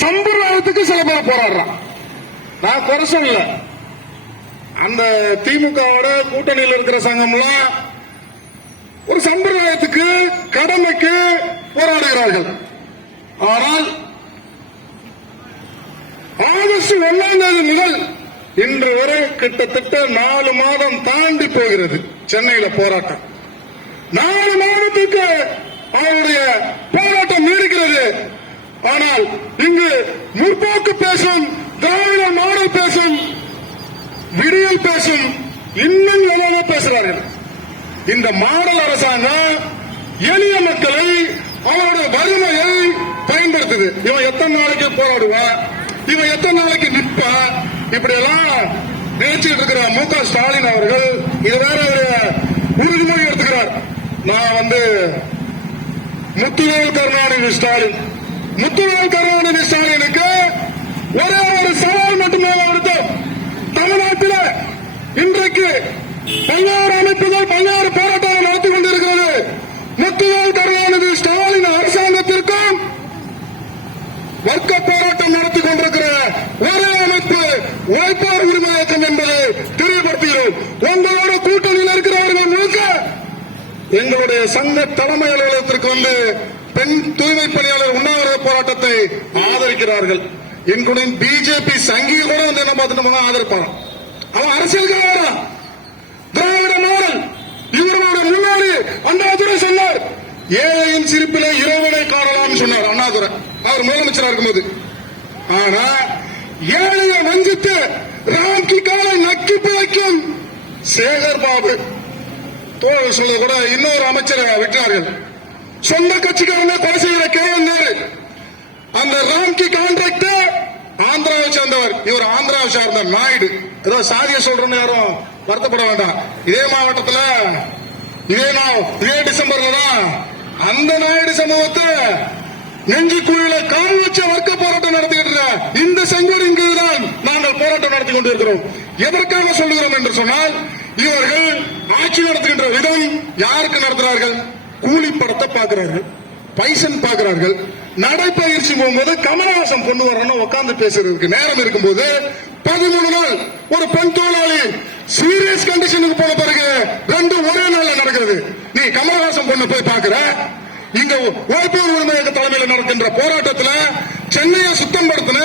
சம்பிரதாயத்துக்கு சில பேர் போராடுறான். நான் குறை சொல்லல. அந்த திமுகவோட கூட்டணியில் இருக்கிற சங்கம்லாம் ஒரு சம்பிரதாயத்துக்கு கடமைக்கு போராடுகிறார்கள். ஆனால் ஆகஸ்ட் ஒன்னாம் தேதி முதல் இன்று வரை கிட்டத்தட்ட நாலு மாதம் தாண்டி போகிறது சென்னையில போராட்டம். நாலு மாதத்துக்கு அவருடைய போராட்டம் நீடிக்கிறது ஆனால் இங்கு முற்போக்கு பேசும் திராவிட மாடல் பேசும் விடியல் பேசும் இன்னும் எவ்வளவு பேசுகிறார்கள் இந்த மாடல் அரசாங்கம் எளிய மக்களை அவருடைய வறுமையை பயன்படுத்துது. இவன் எத்தனை நாளைக்கு போராடுவான் இவன் எத்தனை நாளைக்கு நிற்பான் இப்படி எல்லாம் நினைச்சிட்டு இருக்கிற மு க ஸ்டாலின் அவர்கள் இது வேற ஒரு உறுதிமொழி எடுத்துக்கிறார். நான் வந்து முத்துவேல் கருணாநிதி ஸ்டாலின் முத்துவேல் கருணாநிதி ஸ்டாலினுக்கு ஒரே ஒரு சவால் மட்டுமே விடுத்தோம் தமிழ்நாட்டில் இன்றைக்கு பல்வேறு அமைப்புகள் பல்வேறு போராட்டங்கள் நடத்தி கொண்டிருக்கிறது. முத்துவேல் கருணாநிதி ஸ்டாலின் அரசாங்கத்திற்கும் வர்க்க போராட்டம் நடத்தி கொண்டிருக்கிற ஒரே அமைப்பு உழைப்பார் உரிமை இயக்கம் என்பதை தெரியப்படுத்துகிறோம். உங்களோட கூட்டணியில் இருக்கிறவர்கள் முழுக்க எங்களுடைய சங்க தலைமை அலுவலகத்திற்கு வந்து பெண் தூய்மை பணியாளர் உண்ணாவிரத போராட்டத்தை ஆதரிக்கிறார்கள். என்குடன் பிஜேபி சங்கி கூட வந்து என்ன பார்த்துட்டு ஆதரிப்பான் அவன் அரசியலுக்கு வரான் திராவிட மாடல். இவரோட முன்னாடி அண்ணாதுரை சொன்னார். ஏழையின் சிரிப்பிலே இறைவனை காணலாம் சொன்னார் அண்ணாதுரை. அவர் முதலமைச்சராக இருக்கும்போது. ஆனா ஏழையை வஞ்சித்து ராம்கி காலை நக்கி பிழைக்கும் சேகர் பாபு. தோழர் சொல்ல கூட இன்னொரு அமைச்சரை விட்டார்கள் சொந்த கட்சிக்காரனை கொலை செய்கிற கேவல் அந்த ராம்கி கான்ட்ராக்ட் ஆந்திராவை சேர்ந்தவர். இவர் ஆந்திராவை சார்ந்த நாயுடு. ஏதோ சாதிய சொல்றேன்னு யாரும் வருத்தப்பட வேண்டாம். இதே மாவட்டத்துல இதே நாள் இதே டிசம்பர்ல தான் அந்த நாயுடு சமூகத்தை நெஞ்சு குழியில கால் வச்ச வர்க்க போராட்டம் நடத்திக்கிட்டு இந்த செங்கோடின் இங்குதான் நாங்கள் போராட்டம் நடத்தி கொண்டிருக்கிறோம். எதற்காக சொல்லுகிறோம் என்று சொன்னால் இவர்கள் ஆட்சி நடத்துகின்ற விதம் யாருக்கு நடத்துகிறார்கள்? கூலி படத்தை பார்க்கிறார்கள் பைசன் பாக்குறார்கள் நடைப்பயிற்சி போகும்போது கமலஹாசன் கொண்டு வரணும் உட்கார்ந்து பேசுறதுக்கு நேரம் இருக்கும்போது பதிமூணு நாள் ஒரு பெண் தொழிலாளி சீரியஸ் கண்டிஷனுக்கு போன பிறகு ரெண்டும் ஒரே நாள்ல நடக்கிறது. நீ கமலஹாசன் பொண்ணு போய் பாக்குற இங்க உழைப்பூர் உரிமையக தலைமையில் நடக்கின்ற போராட்டத்துல சென்னையை சுத்தம் படுத்தின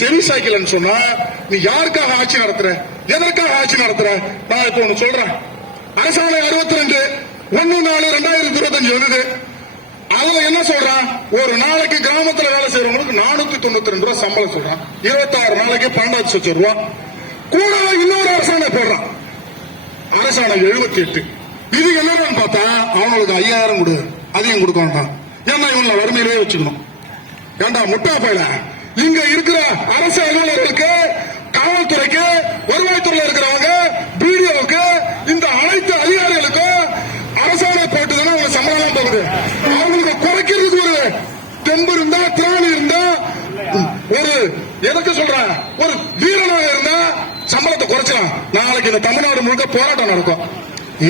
செவி சாய்க்கலன்னு சொன்னா நீ யாருக்காக ஆட்சி நடத்துற? எதற்காக ஆட்சி நடத்துற? நான் இப்ப ஒண்ணு சொல்றேன். அரசாணை அறுபத்தி ரெண்டு ஒன்னு நாலு ரெண்டாயிரத்தி இருபத்தஞ்சு வந்தது அதுல என்ன சொல்றான்? ஒரு நாளைக்கு கிராமத்துல வேலை செய்யறவங்களுக்கு நானூத்தி தொண்ணூத்தி ரெண்டு ரூபாய் சம்பளம் சொல்றான். இருபத்தாறு நாளைக்கு பன்னெண்டாயிரத்தி லட்சம் ரூபா. கூட இன்னொரு அரசாணை போடுறான். அரசாணை எழுபத்தி எட்டு இது என்னன்னு பார்த்தா அவனுக்கு ஐயாயிரம் கொடு. அதிகம் கொடுக்க வேண்டாம். ஏன்னா இவனை வறுமையிலேயே வச்சுக்கணும். ஏண்டா முட்டா பையல இங்க இருக்கிற அரசு அலுவலர்களுக்கு காவல்துறைக்கு வருவாய்த்துறையில் இருக்கிறவங்க பிடிஓக்கு இந்த அனைத்து அதிகாரிகளுக்கும் அரசாணை போட்டுதான் அவங்க சம்பளம் போகுது. அவங்களுக்கு குறைக்கிறதுக்கு ஒரு தெம்பு இருந்தா திராணி இருந்தா ஒரு எதுக்கு சொல்றேன் ஒரு வீரனாக இருந்தா சம்பளத்தை குறைச்சலாம். நாளைக்கு இந்த தமிழ்நாடு முழுக்க போராட்டம் நடக்கும்.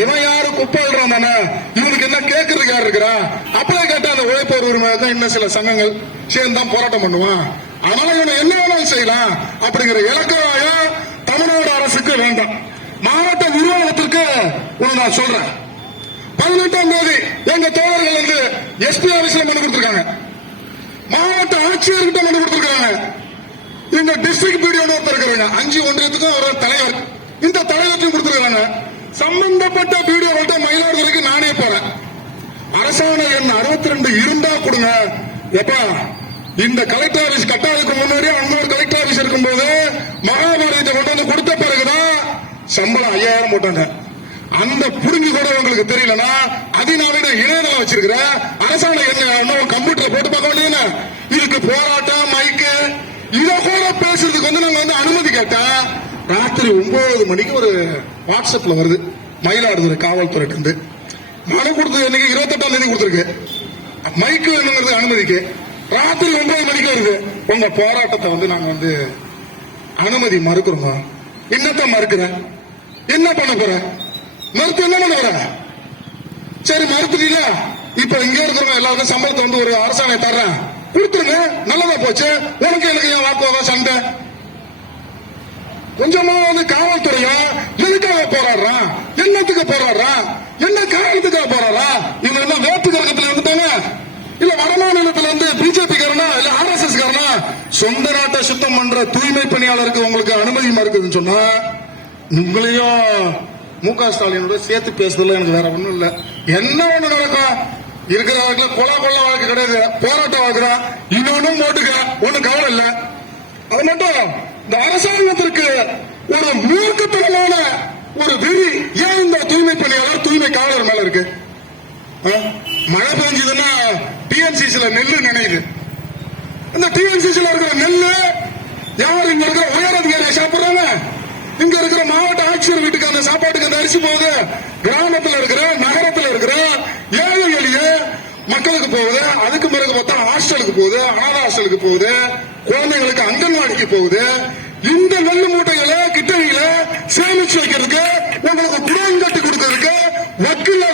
இவன் யாரு குப்பாடுறான் தானே? இவனுக்கு என்ன கேட்கறதுக்கு யார் இருக்கிறா? அப்படியே கேட்டா அந்த உழைப்போர் உரிமை தான் இன்னும் சில சங்கங்கள் சேர்ந்து தான் போராட்டம் பண்ணுவான். அதனால இவனை என்ன வேணாலும் செய்யலாம் அப்படிங்கிற இலக்கராய தமிழ்நாடு அரசுக்கு வேண்டாம். மாவட்ட நிர்வாகத்திற்கு ஒண்ணு நான் சொல்றேன். பதினெட்டாம் தேதி எங்க தோழர்கள் வந்து எஸ்பி ஆபீஸ்ல மனு கொடுத்திருக்காங்க. மாவட்ட ஆட்சியர்கிட்ட மனு கொடுத்திருக்காங்க. இந்த டிஸ்ட்ரிக்ட் பிடிஓ ஒருத்தர் இருக்கிறாங்க. அஞ்சு ஒன்றியத்துக்கும் அவர் தலைவர். இந்த தலைவர்த்தையும் கொடுத்திருக்காங்க. சம்பந்தப்பட்ட பிடிஓ மயிலாடுதுறைக்கு நானே போறேன். அரசாணை எண் அறுபத்தி ரெண்டு இருந்தா கொடுங்க. எப்பா இந்த கலெக்டர் ஆபீஸ் கட்டாதுக்கு முன்னாடி இன்னொரு கலெக்டர் ஆபீஸ் இருக்கும்போது மகாபாரதத்தை கொண்டு வந்து கொடுத்த பிறகுதான் சம்பளம் ஐயாயிரம் போட்டாங்க. அந்த புடுங்கி கூட உங்களுக்கு தெரியலனா அதிநாவிட இணையதளம் வச்சிருக்கிற அரசாணை என்ன கம்ப்யூட்டர் போட்டு பார்க்க வேண்டியது இதுக்கு போராட்டம் மைக்கு இதை கூட பேசுறதுக்கு வந்து நாங்க வந்து அனுமதி கேட்டா ராத்திரி ஒன்பது மணிக்கு ஒரு வாட்ஸ்அப்ல வருது. மயிலாடுதுறை காவல்துறை இருந்து மனு கொடுத்தது இன்னைக்கு இருபத்தெட்டாம் தேதி கொடுத்துருக்கு. மைக்கு வேணுங்கிறது அனுமதிக்கு. ராத்திரி ஒன்பது மணிக்கு வருது உங்க போராட்டத்தை வந்து நாங்க வந்து அனுமதி மறுக்கிறோங்க என்னத்த மறுக்கிற? என்ன பண்ண போற? மறுத்து என்ன பண்ண போற? சரி மறுத்துட்டீங்களா இப்ப இங்க இருக்கிறவங்க எல்லாருக்கும் சம்பளத்தை வந்து ஒரு அரசாணை தர்றேன். கொடுத்துருங்க நல்லதா போச்சு. உனக்கு எனக்கு ஏன் வாக்குவாதம் சண்டை? கொஞ்சமா வந்து காவல்துறையா எதுக்காக போராடுறான்? என்னத்துக்கு போராடுறான்? என்ன காரணத்துக்காக போராடுறான்? சொந்த நாட்டை சுத்தம் பண்ற தூய்மை பணியாளருக்கு உங்களுக்கு அனுமதி மறுக்குதுன்னு சொன்னா உங்களையும் மு க ஸ்டாலினோட சேர்த்து பேசுறதுல எனக்கு வேற ஒண்ணும் இல்ல. என்ன ஒண்ணு நடக்கும்? இருக்கிற வழக்குல கொலை கொள்ள வழக்கு கிடையாது. போராட்ட வழக்கு தான். இன்னொன்னும் போட்டுக்க. ஒண்ணும் கவலை இல்ல. அது மட்டும் இந்த அரசாங்கத்திற்கு ஒரு மூர்க்கத்தனமான ஒரு வெறி ஏன் இந்த தூய்மை பணியாளர் தூய்மை காவலர் மேல இருக்கு? ஆ? மழை பெஞ்சதுன்னா டிஎன்சிசில நெல்லு நினையுது. இந்த டிஎன்சிசில இருக்கிற நெல்லு யார் இங்க இருக்கிற உயர் அதிகாரியை சாப்பிடுறாங்க. இங்க இருக்கிற மாவட்ட ஆட்சியர் வீட்டுக்கு அந்த சாப்பாட்டுக்கு அந்த அரிசி போகுது. கிராமத்துல இருக்கிற நகரத்துல இருக்கிற ஏழை எளிய மக்களுக்கு போகுது. அதுக்கு பிறகு பார்த்தா ஹாஸ்டலுக்கு போகுது அனாத ஹாஸ்டலுக்கு போகுது குழந்தைங்களுக்கு அங்கன்வாடிக்கு போகுது. இந்த நெல் மூட்டைகளை கிட்டணிகளை சேமிச்சு வைக்கிறதுக்கு உங்களுக்கு குடும்பம் கட்டி கொடுக்கறதுக்கு வக்கீல்